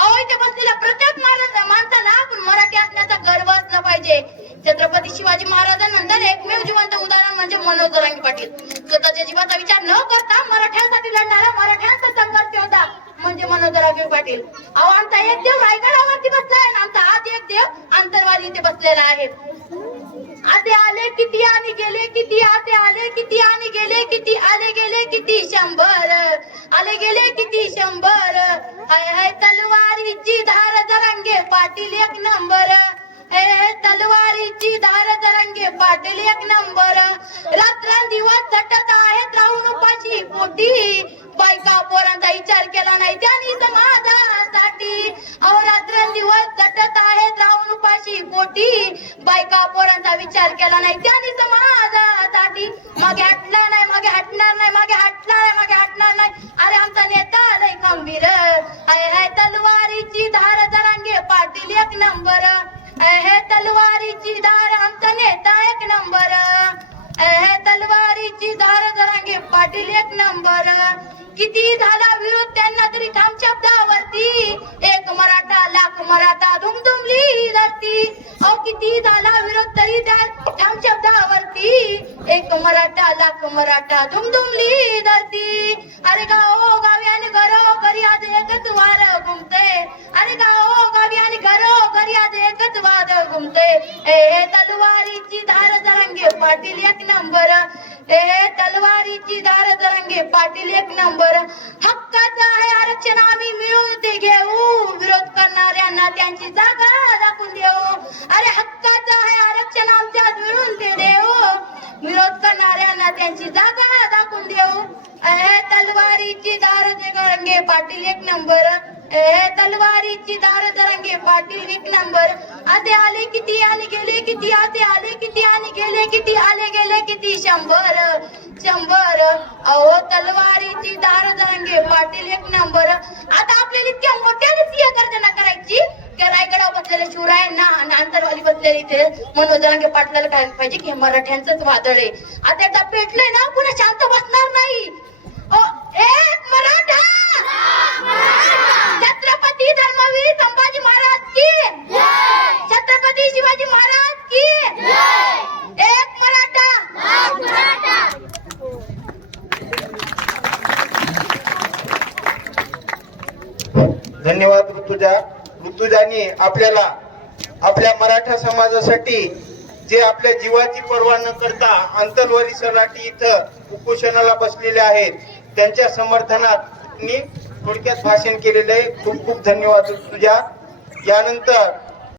अवैध बसलेल्या प्रत्येक महाराज माणसाला आपण मराठी असण्याचा गर्व असला पाहिजे. छत्रपती शिवाजी महाराजांनंतर एकमेव जिवंत उदाहरण म्हणजे मनोज पाटील. स्वतःच्या जीवाचा विचार न करता मराठ्यांसाठी लढणारा मराठ्यांचा संघर्ष होता म्हणजे मनोज जरांगे पाटील. अहो आमचा एक देव रायगडावरती बसला आहे आमचा आज एक देव अंतरवाली इथे बसलेला आहे. आते आले किती आणि गेले किती आते आले किती आणि गेले किती आले गेले किती शंभर. आले गेले किती शंभर. हाय हाय तलवारीची धार जरंगे पाटील एक नंबर. हे हे तलवारीची धार जरंगे पाटील एक नंबर. रात्रंदिवस झटत आहेत राहून उपाशी. पोटी बायका पोरांचा विचार केला नाही त्यांनी समाधानासाठी अहो रात्रंदिवस झटत आहेत राहून उपाशी. पोटी बायका पोरांचा विचार केला नाही त्यांनी समाधानासाठी मागे हटला नाही मागे हटणार नाही मागे हटणार नाही मागे हटणार नाही. अरे आमचा नेता आलाय खंबीर आहे तलवारीची धार जरांगे पाटील एक नंबर। हे तलवारीची धार आमचा नेता एक नंबर। तलवारीची धार जरांगे पाटील एक नंबर। किती झाला विरोध त्यांना तरी शब्दावरती एक मराठा, लाख मराठा धुमधुमली धरती। अहो, किती झाला विरोध तरी त्या शब्दावरती एक मराठा, लाख मराठा धुमधुमली धरती। घुमते ए हे तलवारीची धार जरंगे पाटील एक नंबर. ए हे तलवारीची धार जरंगे पाटील एक नंबर. हक्काचं आहे आरक्षण आम्ही मिळून ते घेऊ. विरोध करणाऱ्यांना त्यांची जागा दाखवून देऊ. अरे हक्काचं आहे आरक्षण आमच्यात मिळून ते देऊ. विरोध करणाऱ्यांना त्यांची जागा दाखवून देऊ. ए तलवारीची धार जरंगे पाटील एक नंबर. ए तलवारीची धार जरंगे पाटील एक नंबर. आते आले किती आले गेले किती आते आले किती आले गेले किती आले गेले किती शंभर शंभर. अहो तलवारीची दार जरंगे पाटील एक नंबर. आता आपल्याला इतक्या मोठ्याने सिंह गर्जना करायची? की रायगडावर बसलेल्या शिवरायांना ना आंतरवाली बसलेले इथे. मनोज जरांगे पाटलाला काय पाहिजे की मराठ्यांचंच वादळ आहे. आता एकदा पेटलंय ना पुन्हा शांत बसणार नाही. ओ, एक मराठा छत्रपती धर्मवीर संभाजी महाराज की छत्रपती शिवाजी महाराज की एक मराठा धन्यवाद ऋतुजा. ऋतुजाने आपल्याला आपल्या मराठा समाजासाठी जे आपल्या जीवाची पर्वा न करता आंतरवरी सराटी इथं उपोषणाला बसलेले आहेत त्यांच्या समर्थनात मी थोडक्यात भाषण केलेलं आहे. खूप खूप धन्यवाद ऋतुजा. यानंतर